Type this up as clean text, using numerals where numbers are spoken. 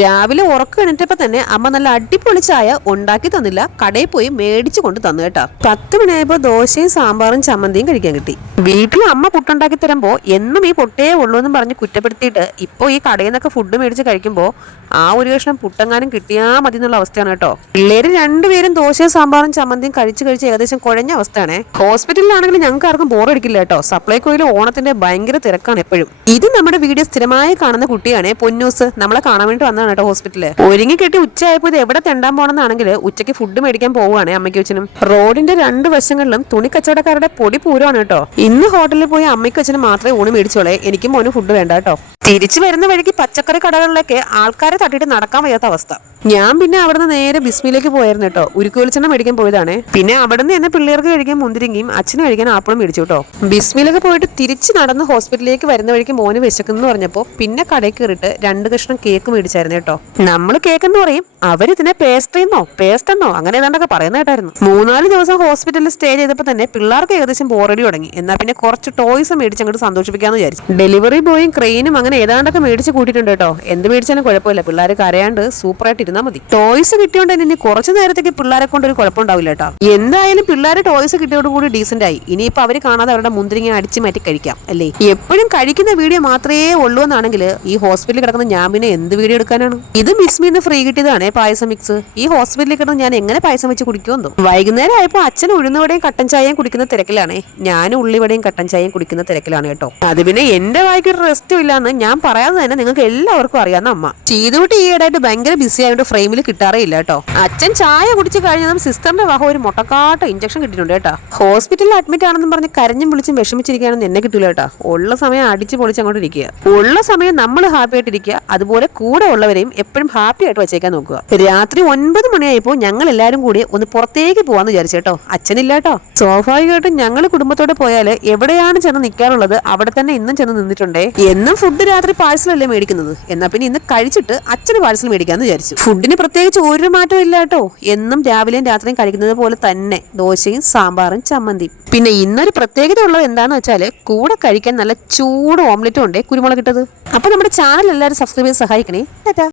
രാവിലെ ഉറക്കം എണീറ്റപ്പോ തന്നെ അമ്മ നല്ല അടിപൊളി ചായ ഉണ്ടാക്കി തന്നില്ല, കടയിൽ പോയി മേടിച്ചു കൊണ്ട് തന്നു കേട്ടോ. 10 മണിയായപ്പോ ദോശയും സാമ്പാറും ചമ്മന്തിയും കഴിക്കാൻ കിട്ടി. വീട്ടിൽ അമ്മ പുട്ടുണ്ടാക്കി തരുമ്പോ എന്നും ഈ പൊട്ടേ ഉള്ളൂ എന്ന് പറഞ്ഞ് കുറ്റപ്പെടുത്തിയിട്ട് ഇപ്പൊ ഈ കടയിൽ നിന്നൊക്കെ ഫുഡ് മേടിച്ച് കഴിക്കുമ്പോ ആ ഒരു കഷ്ണം പുട്ടെങ്ങാനും കിട്ടിയാ മതി എന്നുള്ള അവസ്ഥയാണ് കേട്ടോ. പിള്ളേര് രണ്ടുപേരും ദോശയും സാമ്പാറും ചമ്മന്തിയും കഴിച്ച് ഏകദേശം കുഴഞ്ഞ അവസ്ഥയാണ്. ഹോസ്പിറ്റലിലാണെങ്കിൽ ഞങ്ങൾക്ക് ആർക്കും ബോറടിക്കില്ല കേട്ടോ. സപ്ലൈകോയിൽ ഓണത്തിന്റെ ഭയങ്കര തിരക്കാണ് എപ്പോഴും. ഇത് നമ്മുടെ വീഡിയോ സ്ഥിരമായി കാണുന്ന കുട്ടിയാണ് പൊന്നൂസ്. നമ്മളെ കാണാൻ വേണ്ടി വന്നതാണ് കേട്ടോ ഹോസ്പിറ്റലിൽ. ഒരുങ്ങി കെട്ടി ഉച്ചയായപ്പോൾ ഇത് എവിടെ തെണ്ടാൻ പോകണമെന്നാണെങ്കിൽ ഉച്ചയ്ക്ക് ഫുഡ് മേടിക്കാൻ പോവുകയാണ് അമ്മയ്ക്ക് അച്ഛനും. റോഡിന്റെ രണ്ട് വശങ്ങളിലും തുണി കച്ചവടക്കാരുടെ പൊടി പൂരമാണ് കേട്ടോ. ഇന്ന് ഹോട്ടലിൽ പോയി അമ്മയ്ക്ക് അച്ഛനും മാത്രമേ ഊണ് മേടിച്ചോളേ, എനിക്കും മോനും ഫുഡ് വേണ്ട കേട്ടോ. തിരിച്ചു വരുന്ന വഴിക്ക് പച്ചക്കറി കടകളിലൊക്കെ ആൾക്കാരെ തട്ടിയിട്ട് നടക്കാൻ വയ്യാത്ത അവസ്ഥ. ഞാൻ പിന്നെ അവിടുന്ന് നേരെ ബിസ്മിയിലേക്ക് പോയായിരുന്നു കേട്ടോ. ഉരുക്ക് വെളിച്ചെണ്ണ മേടിക്കാൻ പോയതാണ്. പിന്നെ അവിടുന്ന് എന്നെ പിള്ളേർക്ക് കഴിക്കാൻ മുന്തിരിങ്ങയും അച്ഛന് കഴിക്കാൻ ആപ്പിളും മേടിച്ചു കേട്ടോ. ബിസ്മിയിലൊക്കെ പോയിട്ട് തിരിച്ച് നടന്ന് ഹോസ്പിറ്റലിലേക്ക് വരുന്ന വഴിക്ക് മോന് വിശക്കുന്നു പറഞ്ഞപ്പോൾ പിന്നെ കടയിൽ കയറിയിട്ട് 2 കഷ്ണം കേക്ക് മേടിച്ചായിരുന്നു കേട്ടോ. നമ്മൾ കേക്ക് എന്ന് പറയും, അവരിതിനെ പേസ്റ്റെന്നോ അങ്ങനെ ഏതാണ്ടൊക്കെ പറയുന്ന കേട്ടായിരുന്നു. 3-4 ദിവസം ഹോസ്പിറ്റലിൽ സ്റ്റേ ചെയ്തപ്പോൾ തന്നെ പിള്ളേർക്ക് ഏകദേശം ബോറടി തുടങ്ങി. എന്നാൽ പിന്നെ കുറച്ച് ടോയ്സ് മേടിച്ച് അങ്ങോട്ട് സന്തോഷിപ്പിക്കാന്ന് വിചാരിച്ചു. ഡെലിവറി ബോയും ക്രെയിനും അങ്ങനെ ഏതാണ്ടൊക്കെ മേടിച്ച് കൂട്ടിയിട്ടുണ്ട് കേട്ടോ. എന്ത് മേടിച്ചാലും കുഴപ്പമില്ല, പിള്ളേർ കരയാണ്ട് സൂപ്പറായിട്ട് ഇരുന്നാൽ മതി. ടോയ്സ് കിട്ടിയോണ്ട് ഇനി കുറച്ചു നേരത്തേക്ക് പിള്ളേരെ കൊണ്ടൊരു കുഴപ്പമുണ്ടാവില്ല കേട്ടോ. എന്തായാലും പിള്ളേർ ടോയ്സ് കിട്ടിയോടുകൂടി ഡീസന്റ് ആയി. ഇനിയിപ്പോ അവര് കാണാതെ അവരുടെ മുന്തിരിങ്ങ അടിച്ചു മാറ്റി കഴിക്കാം അല്ലേ. എപ്പോഴും കഴിക്കുന്ന വീഡിയോ മാത്രമേ ഉള്ളൂ എന്നാണെങ്കിൽ ഈ ഹോസ്പിറ്റലിൽ കിടക്കുന്ന ഞാൻ പിന്നെ എന്ത് വീഡിയോ എടുക്കാനാണ്. ഇത് മിസ്മിന്ന് ഫ്രീ കിട്ടിയതാണ് പായസം മിക്സ്. ഈ ഹോസ്പിറ്റലിൽ കിടന്ന് ഞാൻ എങ്ങനെ പായസം വെച്ച് കുടിക്കുമെന്നോ. വൈകുന്നേരം ആയപ്പോ അച്ഛൻ ഉഴുന്നുവടയും കട്ടൻ ചായയും കുടിക്കുന്ന തിരക്കിലാണ്, ഞാൻ ഉള്ളിവടയും കട്ടൻ ചായയും കുടിക്കുന്ന തിരക്കിലാണ് കേട്ടോ. അത് പിന്നെ എന്റെ വായിക്കൊരു റെസ്റ്റും ഇല്ലാന്ന് ഞാൻ പറയാതെ തന്നെ നിങ്ങൾക്ക് എല്ലാവർക്കും അറിയാവുന്ന അമ്മ ചെയ്തുകൂട്ടി ഈയിടായിട്ട് ഭയങ്കര ബിസി ആയതുകൊണ്ട് ഫ്രെയിമിൽ കിട്ടാറേ ഇല്ല കേട്ടോ. അച്ഛൻ ചായ കുടിച്ച് കഴിഞ്ഞതും സിസ്റ്ററിന്റെ വക ഒരു മുട്ടക്കാട്ട ഇഞ്ചക്ഷൻ കിട്ടിയിട്ടുണ്ട് കേട്ടോ. ഹോസ്പിറ്റലിൽ അഡ്മിറ്റ് ആണെന്നും പറഞ്ഞ് കരഞ്ഞും വിളിച്ചും വിഷമിച്ചിരിക്കാനൊന്നും എന്നെ കിട്ടില്ല കേട്ടോ. ഉള്ള സമയം അടിച്ച് പൊളിച്ച് അങ്ങോട്ട് ഇരിക്കുക. ഉള്ള സമയം നമ്മൾ ഹാപ്പി ആയിട്ടിരിക്കുക, അതുപോലെ കൂടെ ഉള്ളവരെയും എപ്പോഴും ഹാപ്പി ആയിട്ട് വെച്ചേക്കാൻ നോക്കുക. രാത്രി 9 മണിയായപ്പോൾ ഞങ്ങൾ എല്ലാവരും കൂടി ഒന്ന് പുറത്തേക്ക് പോവാന്ന് വിചാരിച്ചു കേട്ടോ. അച്ഛനില്ല കേട്ടോ. സ്വാഭാവികമായിട്ടും ഞങ്ങൾ കുടുംബത്തോടെ പോയാൽ എവിടെയാണ് ചെന്ന് നിൽക്കാറുള്ളത് അവിടെ തന്നെ ഇന്നും ചെന്ന് നിന്നിട്ടുണ്ടേ. എന്നും ഫുഡ് രാത്രി പാഴ്സലല്ലേ മേടിക്കുന്നത്, എന്നാ പിന്നെ ഇന്ന് കഴിച്ചിട്ട് അച്ഛന് പാഴ്സൽ മേടിക്കാന്ന് വിചാരിച്ചു. ഫുഡിന് പ്രത്യേകിച്ച് ഒരു മാറ്റവും ഇല്ല കേട്ടോ. എന്നും രാവിലെയും രാത്രിയും കഴിക്കുന്നത് പോലെ തന്നെ ദോശയും സാമ്പാറും ചമ്മന്തിയും. പിന്നെ ഇന്നൊരു പ്രത്യേകത ഉള്ളത് എന്താന്ന് വെച്ചാൽ കൂടെ കഴിക്കാൻ നല്ല ചൂട് ഓംലെറ്റും ഉണ്ട്, കുരുമുളക് ഇട്ടത്. അപ്പൊ നമ്മുടെ ചാനൽ എല്ലാവരും സബ്സ്ക്രൈബ് ചെയ്ത് സഹായിക്കണേ.